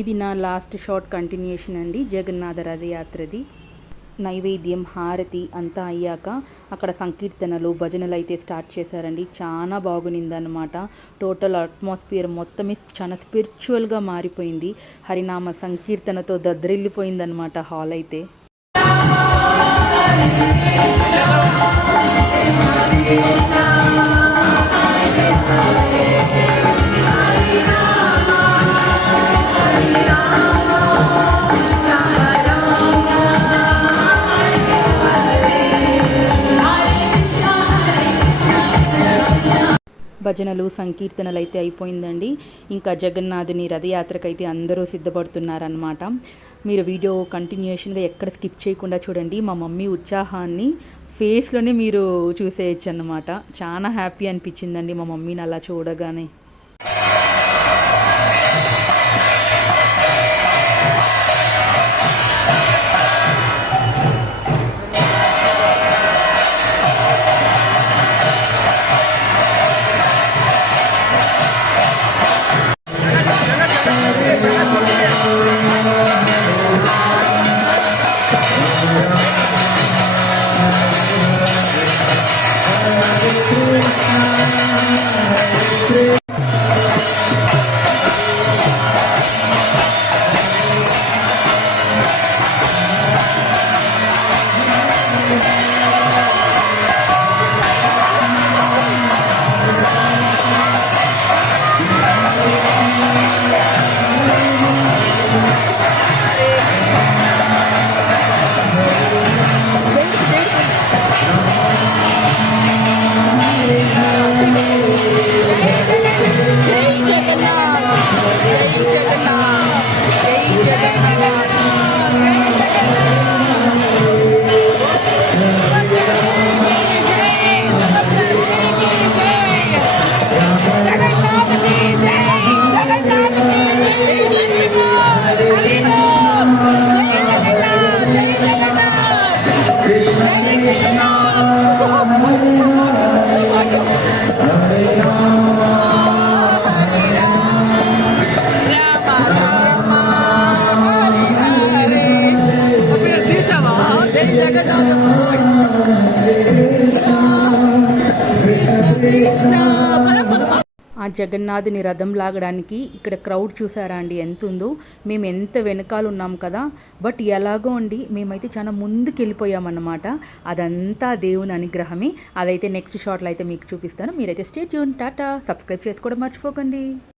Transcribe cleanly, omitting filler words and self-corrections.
ఇది నా last short continuation అండి జగన్నాథ రథయాత్రది. నైవేద్యం హారతి అంతా అయ్యాక అక్కడ సంకీర్తనలు భజనలు అయితే స్టార్ట్ చేశారండి. చాలా బాగునిందనమాట. టోటల్ అట్మాస్ఫియర్ మొత్తమే చాలా స్పిరిచువల్గా మారిపోయింది. హరినామ సంకీర్తనతో దద్దరిల్లిపోయిందనమాట హాల్ అయితే. భజనలు సంకీర్తనలు అయితే అయిపోయిందండి. ఇంకా జగన్నాథుని రథయాత్రకైతే అందరూ సిద్ధపడుతున్నారనమాట. మీరు వీడియో కంటిన్యూషన్గా ఎక్కడ స్కిప్ చేయకుండా చూడండి. మా మమ్మీ ఉత్సాహాన్ని ఫేస్లోనే మీరు చూసేయచ్చు అన్నమాట. చాలా హ్యాపీ అనిపించిందండి మా మమ్మీని అలా చూడగానే. ఆ జగన్నాథుని రథం లాగడానికి ఇక్కడ క్రౌడ్ చూసారా అండి ఎంత ఉందో. మేము ఎంత వెనకాల ఉన్నాం కదా, బట్ ఎలాగో అండి మేమైతే చాలా ముందుకు వెళ్ళిపోయామన్నమాట. అదంతా దేవుని అనుగ్రహమే. అదైతే నెక్స్ట్ షాట్లో అయితే మీకు చూపిస్తాను. మీరైతే స్టే ట్యూన్. టాటా. సబ్స్క్రైబ్ చేసుకోవడం మర్చిపోకండి.